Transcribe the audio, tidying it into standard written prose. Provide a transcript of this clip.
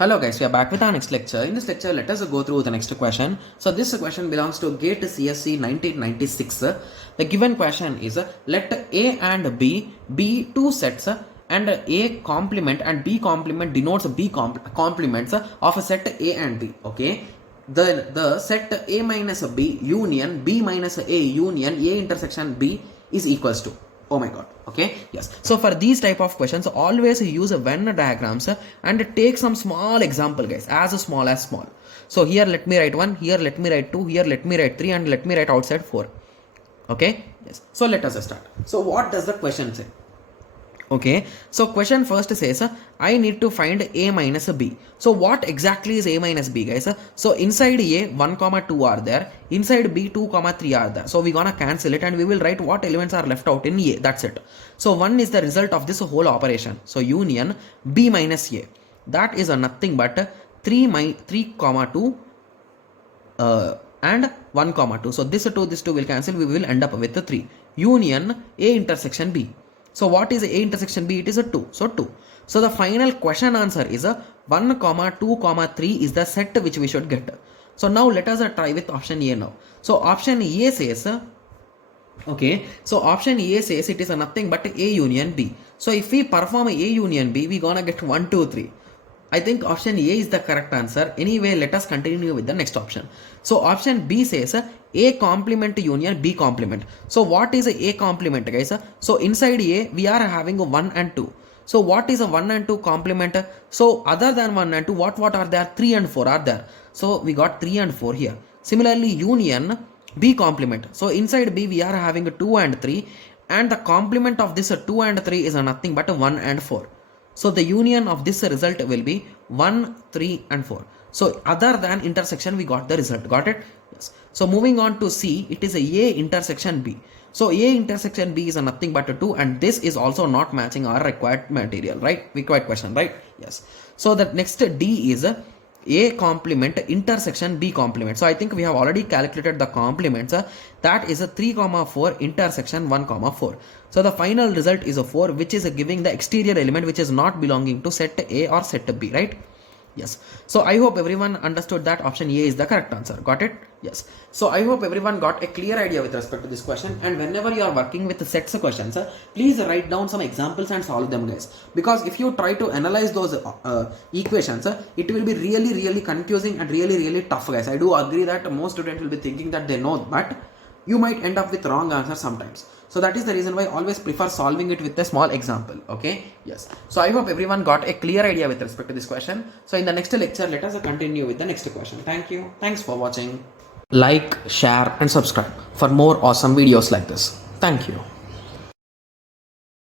Hello guys, we are back with our next lecture. In this lecture, let us go through the next question. So this question belongs to GATE CSE 1996. The given question is, let A and B be two sets and A complement and B complement denotes B complements of a set A and B. Okay. The set A minus B union B minus A union A intersection B is equals to. Oh my god. Okay. Yes. So for these type of questions, always use Venn diagrams and take some small example, guys, as small as small. So here let me write 1, here let me write 2, here let me write 3, and let me write outside 4. Okay. Yes. So let us start. So what does the question say? Okay, so question first says I need to find A minus B. So what exactly is A minus B, guys? So inside A 1 comma 2 are there, inside B 2 comma 3 are there. So we gonna cancel it and we will write what elements are left out in A. That's it. So 1 is the result of this whole operation. So union B minus A, that is nothing but 3 comma 2 and 1 comma 2. So this 2 will cancel. We will end up with 3 union A intersection B. So what is A intersection B? It is a 2. So 2. So the final question answer is a 1 comma 2 comma 3 is the set which we should get. So now let us try with option A now. So option A says, okay, so option A says it is nothing but A union B. So if we perform A union B, we gonna get 1, 2, 3. I think option A is the correct answer. Anyway, let us continue with the next option. So option B says A complement union B complement. So what is A complement, guys? So inside A we are having a 1 and 2. So what is a 1 and 2 complement? So other than 1 and 2, what are there? 3 and 4 are there. So we got 3 and 4 here. Similarly, union B complement. So inside B we are having a 2 and 3, and the complement of this 2 and 3 is nothing but a 1 and 4. So the union of this result will be 1, 3 and 4. So other than intersection, we got the result. Got it? Yes. So moving on to C, it is A intersection B. So A intersection B is nothing but a 2, and this is also not matching our required material, right? Required question, right? Yes. So the next D is A complement intersection B complement. So I think we have already calculated the complements. That is a 3 comma 4 intersection 1 comma 4. So the final result is a 4, which is giving the exterior element which is not belonging to set A or set B, right? Yes. So I hope everyone understood that option A is the correct answer. Got it? Yes. So I hope everyone got a clear idea with respect to this question. And whenever you are working with the sets of questions, please write down some examples and solve them, guys. Because if you try to analyze those equations, it will be really confusing and really tough, guys. I do agree that most students will be thinking that they know, but you might end up with wrong answer sometimes. So that is the reason why I always prefer solving it with a small example. Okay. Yes. So I hope everyone got a clear idea with respect to this question. So in the next lecture, let us continue with the next question. Thank you. Thanks for watching. Like, share and subscribe for more awesome videos like this. Thank you.